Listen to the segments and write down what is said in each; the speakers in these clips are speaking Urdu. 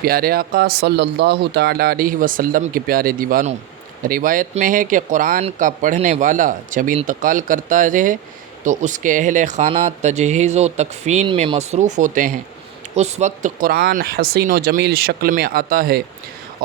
پیارے آقا صلی اللہ تعالیٰ علیہ وسلم کے پیارے دیوانوں، روایت میں ہے کہ قرآن کا پڑھنے والا جب انتقال کرتا ہے تو اس کے اہل خانہ تجہیز و تکفین میں مصروف ہوتے ہیں۔ اس وقت قرآن حسین و جمیل شکل میں آتا ہے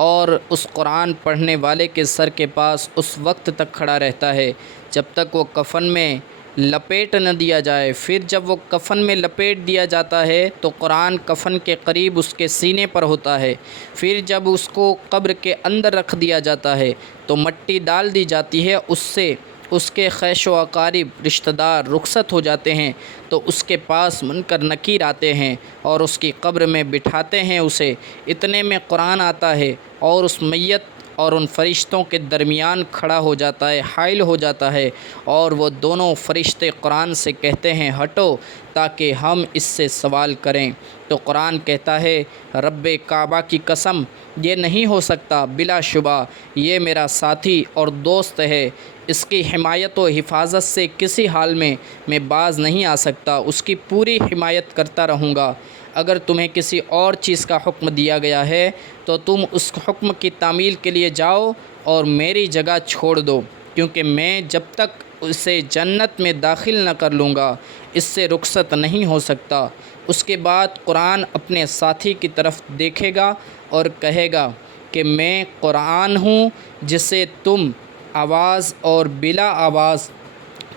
اور اس قرآن پڑھنے والے کے سر کے پاس اس وقت تک کھڑا رہتا ہے جب تک وہ کفن میں لپیٹ نہ دیا جائے۔ پھر جب وہ کفن میں لپیٹ دیا جاتا ہے تو قرآن کفن کے قریب اس کے سینے پر ہوتا ہے۔ پھر جب اس کو قبر کے اندر رکھ دیا جاتا ہے تو مٹی ڈال دی جاتی ہے، اس سے اس کے خیش و اقارب رشتہ دار رخصت ہو جاتے ہیں تو اس کے پاس منکر نکیر آتے ہیں اور اس کی قبر میں بٹھاتے ہیں اسے۔ اتنے میں قرآن آتا ہے اور اس میت اور ان فرشتوں کے درمیان کھڑا ہو جاتا ہے، حائل ہو جاتا ہے، اور وہ دونوں فرشتے قرآن سے کہتے ہیں ہٹو تاکہ ہم اس سے سوال کریں۔ تو قرآن کہتا ہے رب کعبہ کی قسم یہ نہیں ہو سکتا، بلا شبہ یہ میرا ساتھی اور دوست ہے، اس کی حمایت و حفاظت سے کسی حال میں باز نہیں آ سکتا، اس کی پوری حمایت کرتا رہوں گا۔ اگر تمہیں کسی اور چیز کا حکم دیا گیا ہے تو تم اس حکم کی تعمیل کے لیے جاؤ اور میری جگہ چھوڑ دو، کیونکہ میں جب تک اسے جنت میں داخل نہ کر لوں گا اس سے رخصت نہیں ہو سکتا۔ اس کے بعد قرآن اپنے ساتھی کی طرف دیکھے گا اور کہے گا کہ میں قرآن ہوں جسے تم آواز اور بلا آواز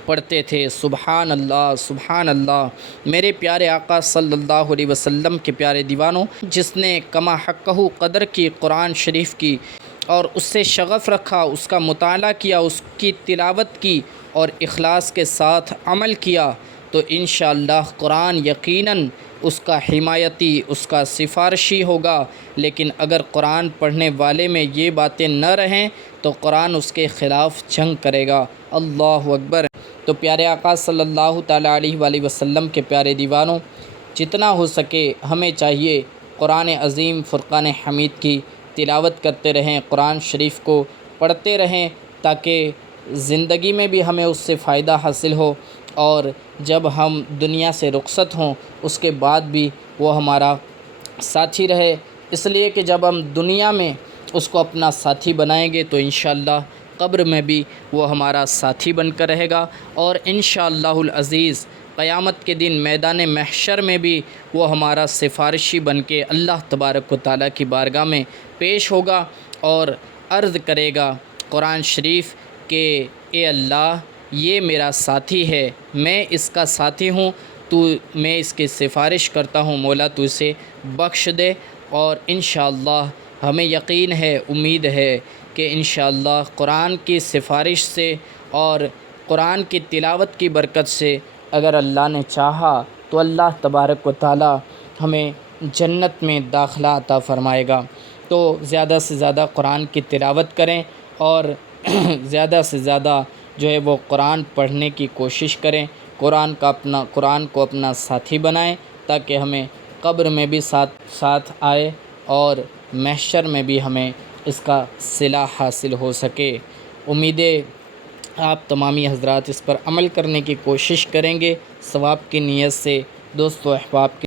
پڑھتے تھے۔ سبحان اللہ، سبحان اللہ۔ میرے پیارے آقا صلی اللہ علیہ وسلم کے پیارے دیوانوں، جس نے کما حقہ قدر کی قرآن شریف کی اور اس سے شغف رکھا، اس کا مطالعہ کیا، اس کی تلاوت کی اور اخلاص کے ساتھ عمل کیا تو انشاءاللہ قرآن یقیناً اس کا حمایتی، اس کا سفارشی ہوگا۔ لیکن اگر قرآن پڑھنے والے میں یہ باتیں نہ رہیں تو قرآن اس کے خلاف جنگ کرے گا۔ اللہ اکبر۔ تو پیارے آقا صلی اللہ تعالیٰ علیہ وآلہ وسلم کے پیارے دیوانوں، جتنا ہو سکے ہمیں چاہیے قرآن عظیم فرقان حمید کی تلاوت کرتے رہیں، قرآن شریف کو پڑھتے رہیں تاکہ زندگی میں بھی ہمیں اس سے فائدہ حاصل ہو، اور جب ہم دنیا سے رخصت ہوں اس کے بعد بھی وہ ہمارا ساتھی رہے۔ اس لیے کہ جب ہم دنیا میں اس کو اپنا ساتھی بنائیں گے تو انشاءاللہ قبر میں بھی وہ ہمارا ساتھی بن کر رہے گا، اور انشاءاللہ العزیز قیامت کے دن میدان محشر میں بھی وہ ہمارا سفارشی بن کے اللہ تبارک و تعالیٰ کی بارگاہ میں پیش ہوگا اور عرض کرے گا قرآن شریف کہ اے اللہ یہ میرا ساتھی ہے، میں اس کا ساتھی ہوں، میں اس کی سفارش کرتا ہوں، مولا تو اسے بخش دے۔ اور انشاءاللہ ہمیں یقین ہے، امید ہے کہ انشاءاللہ قرآن کی سفارش سے اور قرآن کی تلاوت کی برکت سے اگر اللہ نے چاہا تو اللہ تبارک و تعالی ہمیں جنت میں داخلہ عطا فرمائے گا۔ تو زیادہ سے زیادہ قرآن کی تلاوت کریں اور زیادہ سے زیادہ جو ہے وہ قرآن پڑھنے کی کوشش کریں، قرآن کو اپنا ساتھی بنائیں تاکہ ہمیں قبر میں بھی ساتھ آئے اور محشر میں بھی ہمیں اس کا صلہ حاصل ہو سکے۔ امید ہے آپ تمامی حضرات اس پر عمل کرنے کی کوشش کریں گے، ثواب کی نیت سے دوست و احباب کے